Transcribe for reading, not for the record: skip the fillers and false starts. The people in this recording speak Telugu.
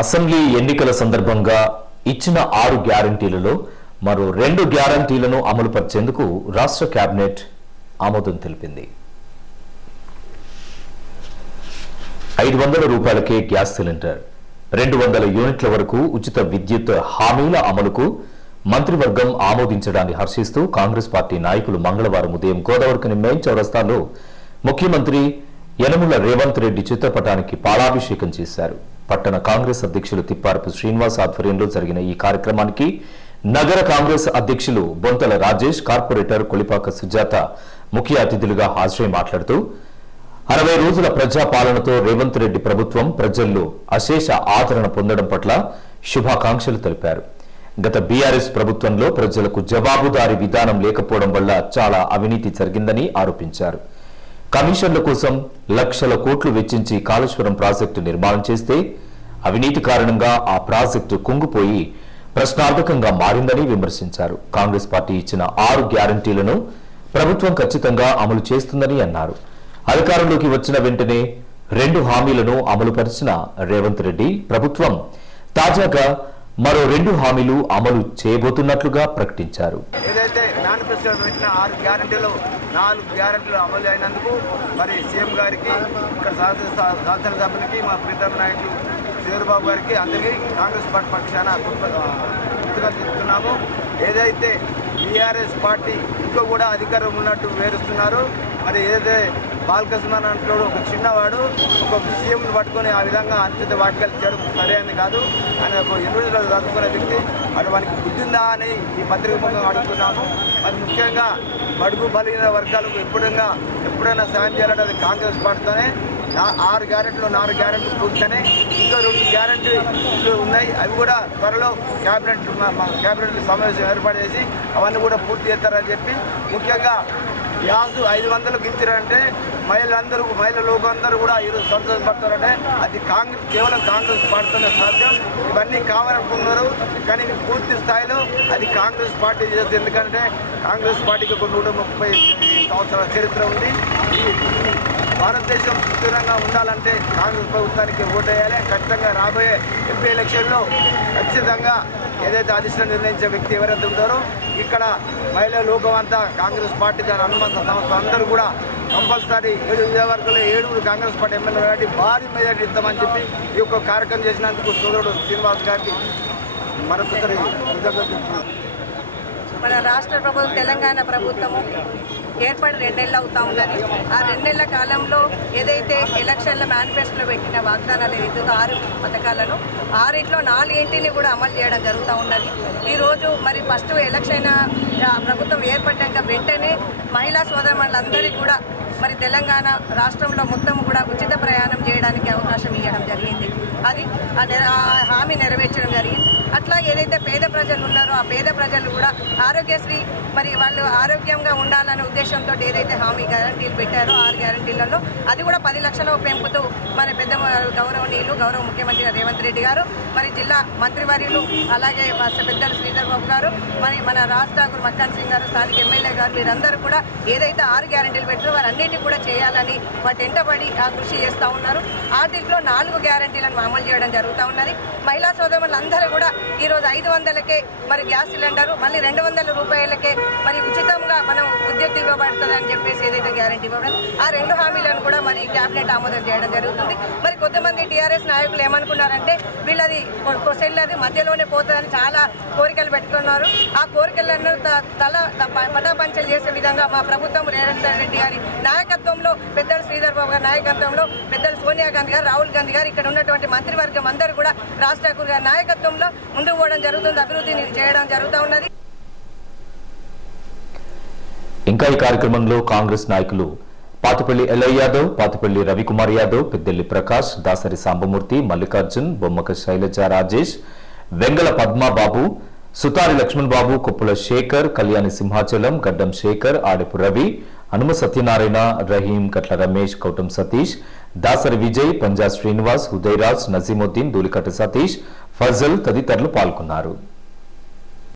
అసెంబ్లీ ఎన్నికల సందర్భంగా ఇచ్చిన 6 గ్యారంటీలలో మరో 2 గ్యారంటీలను అమలు పరిచేందుకు రాష్ట్ర కేబినెట్ ఆమోదం తెలిపింది. 500 రూపాయలకే గ్యాస్ సిలిండర్, 200 యూనిట్ల వరకు ఉచిత విద్యుత్ హామీల అమలుకు మంత్రివర్గం ఆమోదించడాన్ని హర్షిస్తూ కాంగ్రెస్ పార్టీ నాయకులు మంగళవారం ఉదయం గోదావరికని మెయిన్ చౌరస్తాలో ముఖ్యమంత్రి యనమల రేవంత్ రెడ్డి చిత్రపటానికి పాలాభిషేకం చేశారు. పట్టణ కాంగ్రెస్ అధ్యక్షులు తిప్పారపు శ్రీనివాస్ ఆధ్వర్యంలో జరిగిన ఈ కార్యక్రమానికి నగర కాంగ్రెస్ అధ్యక్షులు బొంతల రాజేష్, కార్పొరేటర్ కొలిపాక సుజాత ముఖ్య అతిథులుగా హాజరై మాట్లాడుతూ 60 రోజుల ప్రజాపాలనతో రేవంత్ రెడ్డి ప్రభుత్వం ప్రజల్లో అశేష ఆదరణ పొందడం పట్ల శుభాకాంక్షలు తెలిపారు. గత బీఆర్ఎస్ ప్రభుత్వంలో ప్రజలకు జవాబుదారీ విధానం లేకపోవడం వల్ల చాలా అవినీతి జరిగిందని ఆరోపించారు. కమిషన్ల కోసం లక్షల కోట్లు వెచ్చించి కాళేశ్వరం ప్రాజెక్టు నిర్మాణం చేస్తే అవినీతి కారణంగా ఆ ప్రాజెక్టు కుంగిపోయి ప్రశ్నార్థకంగా మారిందని విమర్శించారు. కాంగ్రెస్ పార్టీ ఇచ్చిన 6 గ్యారంటీలను ప్రభుత్వం ఖచ్చితంగా అమలు చేస్తుందని అన్నారు. అధికారంలోకి వచ్చిన వెంటనే 2 హామీలను అమలు పరిచిన రేవంత్ రెడ్డి ప్రభుత్వం తాజాగా మరో 2 హామీలు అమలు చేయబోతున్నట్లుగా ప్రకటించారు. ఏదైతే మేనిఫెస్టో పెట్టిన 6 గ్యారంటీలు 4 గ్యారంటీలు అమలు అయినందుకు మరి సీఎం గారికి, ఇక్కడ శాసనసభ్యులకి, మా ప్రీతమ నాయకులు చంద్రబాబు గారికి, అందరికీ కాంగ్రెస్ పార్టీ పక్షాన కృతజ్ఞతలు చెప్తున్నాము. ఏదైతే బీఆర్ఎస్ పార్టీ ఇంకా కూడా అధికారం ఉన్నట్టు వివరిస్తున్నారు. మరి ఏదైతే బాలకృష్ణ అంటాడు, ఒక చిన్నవాడు ఒక సీఎంను పట్టుకొని ఆ విధంగా అనుచిత వాక్యాలు చేయడం సరైనది కాదు. ఆయన ఒక యూనివర్సిటీలో చదువుకునే వ్యక్తి, అటువంటి బుద్ధి ఉందా అని ఈ పత్రిక ముఖంగా అడుగుతున్నాము. మరి ముఖ్యంగా బడుగు బలహీన వర్గాలకు ఎప్పుడైనా సాయం చేయాలంటే అది కాంగ్రెస్ పార్టీతోనే. 6 గ్యారెంటీలు 4 గ్యారెంటీలు పూర్తనే, ఇంకా 2 గ్యారెంటీలు ఉన్నాయి. అవి కూడా త్వరలో క్యాబినెట్ సమావేశం ఏర్పాటు చేసి అవన్నీ కూడా పూర్తి చేస్తారని చెప్పి, ముఖ్యంగా గ్యాస్ 500కు ఇచ్చారంటే మహిళ లోకందరూ కూడా ఈరోజు సంతోషపడతారంటే అది కేవలం కాంగ్రెస్ పార్టీతోనే సాధ్యం. ఇవన్నీ కావాలనుకున్నారు కానీ పూర్తి స్థాయిలో అది కాంగ్రెస్ పార్టీ చేస్తుంది. ఎందుకంటే కాంగ్రెస్ పార్టీకి ఒక 130 సంవత్సరాల చరిత్ర ఉంది. ఈ భారతదేశం సుస్థిరంగా ఉండాలంటే కాంగ్రెస్ ప్రభుత్వానికి ఓటేయాలి. ఖచ్చితంగా రాబోయే ఎంపీ ఎలక్షన్లో ఖచ్చితంగా ఏదైతే అధిష్టానం నిర్ణయించే వ్యక్తి ఎవరైతే ఉంటారో ఇక్కడ మహిళా లోకం అంతా కాంగ్రెస్ పార్టీ దాని అనుబంధ సంస్థ అందరూ కూడా కంపల్సరీ 7 నియోజకవర్గాల్లో 7 కాంగ్రెస్ పార్టీ ఎమ్మెల్యే కాబట్టి భారీ మెజార్టీ ఇస్తామని చెప్పి ఈ యొక్క కార్యక్రమం చేసినందుకు సోదరుడు శ్రీనివాస్ గారికి మరొకసారి కృతజ్ఞతలు. మన రాష్ట్ర ప్రభుత్వం, తెలంగాణ ప్రభుత్వము ఏర్పడి 2 నెలలు అవుతా ఉన్నది. ఆ 2 నెలల కాలంలో ఏదైతే ఎలక్షన్ల మేనిఫెస్టోలో పెట్టిన వాగ్దానాలు ఏదైతే 6 పథకాలను 6 4 కూడా అమలు చేయడం జరుగుతూ ఉన్నది. ఈరోజు మరి ఫస్ట్ ఎలక్షన్ ప్రభుత్వం ఏర్పడ్డాక వెంటనే మహిళా సోదరులందరికీ కూడా మరి తెలంగాణ రాష్ట్రంలో మొత్తం కూడా ఉచిత ప్రయాణం చేయడానికి అవకాశం ఇవ్వడం జరిగింది. అది హామీ నెరవేర్చడం జరిగింది. అట్లా ఏదైతే పేద ప్రజలు ఉన్నారో ఆ పేద ప్రజలు కూడా ఆరోగ్యశ్రీ మరి వాళ్ళు ఆరోగ్యంగా ఉండాలనే ఉద్దేశంతో ఏదైతే హామీ గ్యారంటీలు పెట్టారో 6 గ్యారంటీలలో అది కూడా 10 లక్షల పెంపుతూ మరి గౌరవనీయులు గౌరవ ముఖ్యమంత్రి రేవంత్ రెడ్డి గారు, మరి జిల్లా మంత్రివర్యులు, అలాగే పెద్దలు శ్రీధర్ బాబు గారు, మరి మన రాష్ట్ర మక్కాన్ సింగ్ గారు, స్థానిక ఎమ్మెల్యే గారు, వీరందరూ కూడా ఏదైతే 6 గ్యారంటీలు పెట్టారో వారన్నిటికీ కూడా చేయాలని వాటి వెంటబడి కృషి చేస్తూ ఉన్నారు. వాటిలో 4 గ్యారంటీలను అమలు చేయడం జరుగుతూ ఉన్నది. మహిళా సోదరులందరూ కూడా ఈరోజు 500కే మరి గ్యాస్ సిలిండరు, మళ్ళీ 200 రూపాయలకే మరి ఉచితంగా మనం విద్యుత్ ఇవ్వబడుతుంది అని చెప్పేసి ఏదైతే గ్యారంటీ ఇవ్వడం, ఆ 2 హామీలను కూడా మరి క్యాబినెట్ ఆమోదం చేయడం జరుగుతుంది. మరి కొంతమంది టీఆర్ఎస్ నాయకులు ఏమనుకున్నారంటే వీళ్ళది కొసెల్లది మధ్యలోనే పోతుందని చాలా కోరికలు పెట్టుకున్నారు. ఆ కోరికలను పటాపంచలు చేసే విధంగా మా ప్రభుత్వం రేవంత్ రెడ్డి గారి నాయకత్వంలో, పెద్దలు శ్రీధర్ బాబు గారి నాయకత్వంలో, పెద్దలు సోనియా గాంధీ గారు, రాహుల్ గాంధీ గారు, ఇక్కడ ఉన్నటువంటి మంత్రివర్గం అందరూ కూడా రాజ్ ఠాకూర్ గారి నాయకత్వంలో ముందుకు పోవడం జరుగుతుంది, అభివృద్ధిని చేయడం జరుగుతూ ఉన్నది. ఇంకా ఈ కార్యక్రమంలో కాంగ్రెస్ నాయకులు పాతిపల్లి ఎల్లయ్య యాదవ్, పాతిపల్లి రవికుమార్ యాదవ్, పెద్దెల్లి ప్రకాష్, దాసరి సాంబమూర్తి, మల్లికార్జున్, బొమ్మక శైలజ రాజేష్, వెంగళ పద్మాబాబు, సుతారి లక్ష్మణ్ బాబు, కొప్పుల శేఖర్, కళ్యాణి సింహాచలం, గడ్డం శేఖర్, ఆడపు రవి, హనుమ సత్యనారాయణ, రహీం, కట్ల రమేష్, కౌటం సతీష్, దాసరి విజయ్, పంజా శ్రీనివాస్, ఉదయరాజ్, నజీముద్దీన్, దూలికట్ట సతీష్, ఫజల్ తదితరులు పాల్గొన్నారు.